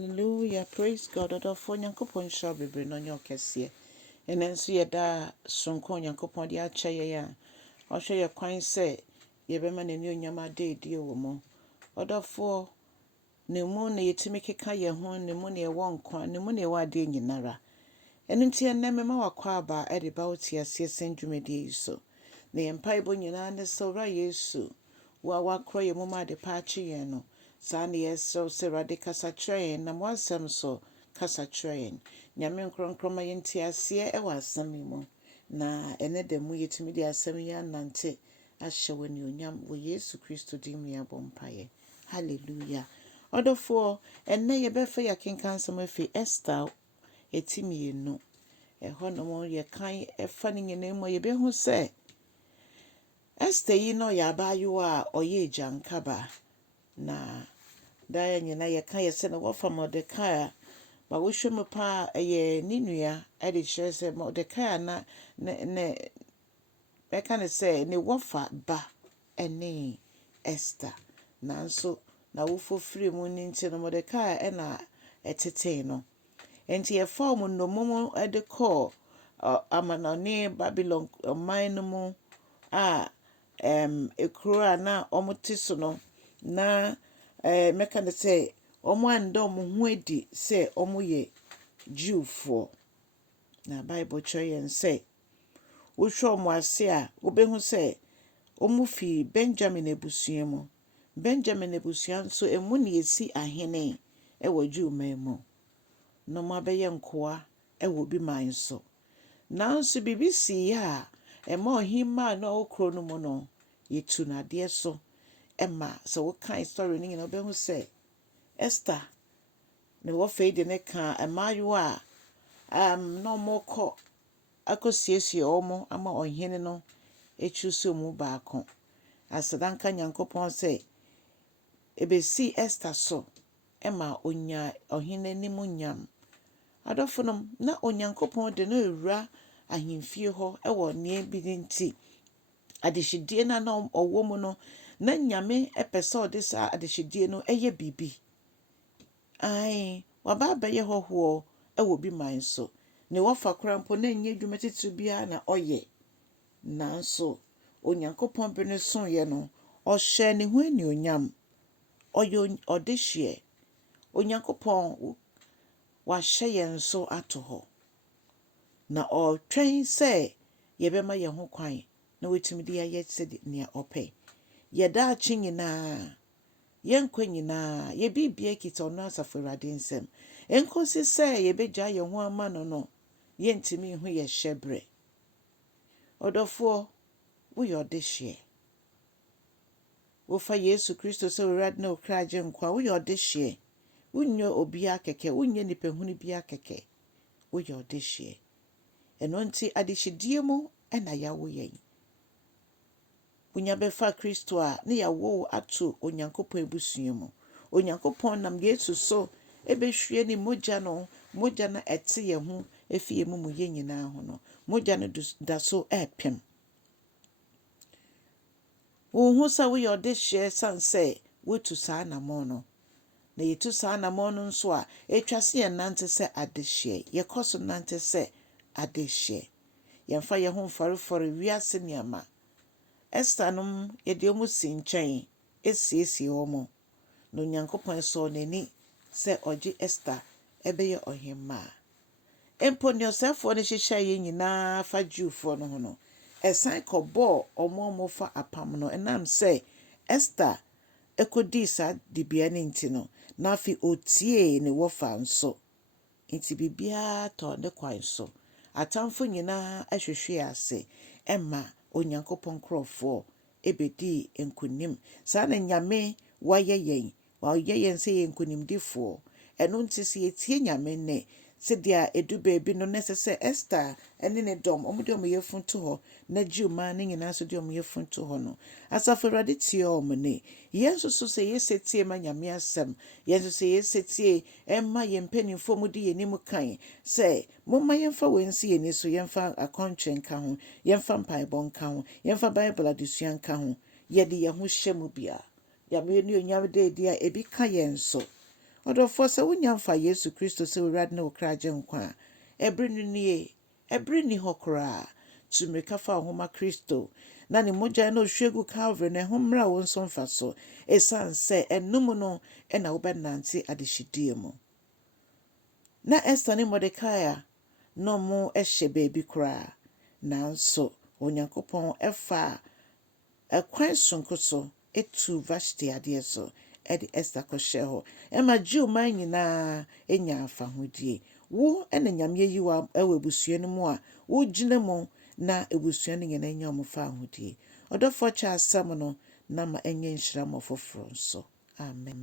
Hallelujah. Praise God. Adolfo Nyankopon sha bebre no nyo kese. Ene nso yeda sonko Nyankopon de ache ye ya. Ohwe ye kwan se ye bema na ni onyama deedi wo mo. Adolfo ne mu na yetimi keka ye ho ne mu na ye wo nkwa ne mu na ye wa de nyinara. Enu nti enne me ma wakwa aba e de ba oti ase sendwumedi so. Na ye mpaibo nyina ne sowra Yesu. Wa wakro ye mu ma de pa ache ye no. Sani yeso se radikasa train na mwasem so kasa train nyame nkronkroma yenti ase e wasam mu na ene de mu yetimi de asem ya nante ahye woni onyam wo Yesu Kristo dim ya bompaye. Hallelujah. Odofo enne ye befa ya kenkan sam afi Esther etimi enu eho no mo ye kan efa ni nyene mo ye be hu se Esther yi no ya bayo a oye jankaba na daya nyina yɛka yɛsɛ na wɔfa Mordecai ba wohwɛ mu pa ɛyɛ ne nua ɛde kyerɛ sɛ Mordecai na ne bɛka ne sɛ ne wɔfa ba ɛne Esther nanso na wofofiri mu ne nti no Mordecai ɛna ɛtetee no enti yɛfa mu nnomum ɛde kɔ amanɔne Babylon ɔman no mu a ekuro a na ɔmote so no na meka ne say omo anda omo ho adi say omo ye Jewfo na Bible choyen say wo hwe omo ase a wo behu say omo fi Benjamin ebusua mu Benjamin ebusua so emu ne esi ahene e wo Jewman mu no ma beye nkoa e wo bi man so nanso bibisi ya e ma ohima na okro no mu no yetu na de so Emma so what kind story ni no behu say Esther ne wo fe de ne ka amayo a no mo ko akosiesie omo ama ohene no echuso mu baako asadanka Nyankopon say ebesi Esther so Emma onya ohene ni mu nyam adofonom na Onyankopon de no ewura ahemfie ho e wo ne bi nti adehidie na owo mu no na nyame epese odisa adehidie no eye bibi ai waba abaye hoho e wo bi man so ne wofa krampo na nye dwuma titiri bia na oye nanso Onyankopon bi ne so ye no ohye ne ho ani onyam oyo ɔdehyeɛ Onyankopon wa hye yen so ato ho na ɔtwen sɛ yebema ye ho kwan na wetimi de ayɛ sɛ nea ɔpɛ yɛda akye nyinaa yɛnkɔ nyinaa yɛbibia kita ɔno asafo Awurade nsɛm enkosi sɛ yɛbegya yɛ ho ama no yɛntimi hu yɛ hyebre ɔdɔfo wo yɛ ɔdehyeɛ wo fa Yesu Kristo sɛ Awurade na okra agye nkwa wo yɛ ɔdehyeɛ wonyo obi akeke wonye nipehunu bi akeke wo yɛ ɔdehyeɛ ɛno nti adehidie mu ɛna yawo yɛn Unya befa Kristo a ne yawo ato Onyankopon ebusua mu Onyankopon nam Yesu so ebehwie ni mogya na ɛte ye ho efie mu ye nyinaa ho no mogya no da so epem wo hu sa wo yɛ ɔdehyeɛ sanse wotu saa namɔ no na yetu saa namɔ no nso a etwa se yɛ nante sɛ adehyeɛ yɛkɔso nante sɛ adehyeɛ yɛmfa yɛ ho mfarefore wiase niama Esther nom yede omu si nkyɛn esiesie omo no Nyankopon so n'ani sɛ ɔgye Esther ɛbɛyɛ ɔhemma empo ne ɔsɛfo ne hyehyɛ yɛ nyinaa fa Jewfo no ho no ɛsan kɔbɔ ɔmo fa apam no ɛnam sɛ Esther ekodi sa dibia ne nti no na afi otie ne wɔfa nso nti bibia tɔ ne kwan so atamfo nyinaa ahwehwe ase emma Onyankopon krofo ebedi enkunim saa na nyame wayɛ yɛn sɛ yɛn kunimdifo ɛno nti sɛ yɛtie nyame ne sɛ dia edu baabi no nesɛ Esther ɛne ne dom ɔmo de ɔmo yɛfunto hɔ na Jewman ne nyinaa so de ɔmo yɛfunto hɔ no asafo Awurade tie ɔmo ne yɛn so sɛ yɛsetie ma nyame asɛm yɛn so sɛ yɛsetie ɛma yɛn mpanimfo mu de yɛnim kan sɛ momma yɛmfa wɔnsi yɛni so yɛmfa akɔntwe nka ho yɛmfa mpaebɔ nka ho yɛmfa Bible adesua nka ho yɛde yɛn ho hyɛ mu bia yɛme ne onyam de dia ebi ka yɛn so ɔdɔfoɔ sɛ wonya mfa Yesu Kristo sɛ owurade ne wo kra agye nkwa a ɛbere no nie ɛbere ni hɔ koraa tumirika fa wo homa Kristo na ne mogya na ohwie gu Calvary na ɛho mmra wo nso mfa so ɛsiane sɛ ɛnom no ɛna wobɛnante adehyedie mu. Na Esther ne Mordecai a na ɔmo hyɛ baabi koraa nanso Onyankopɔn ɛfa ɛkwan sonko so ɛtu Vashti adeɛ so ɛde Esther kɔhyɛ hɔ ɛma Jew man nyinaa ɛnya afahodie. Wo ɛna Nyame yi wa ɛwɔ abusua no mu a wogyina mu na abusua no nyinaa nya ɔmo fa ahodie. Ɔdɔfoɔ kyɛ asɛm no na ma ɛnyɛ nhyira ma foforɔ nso. Amen.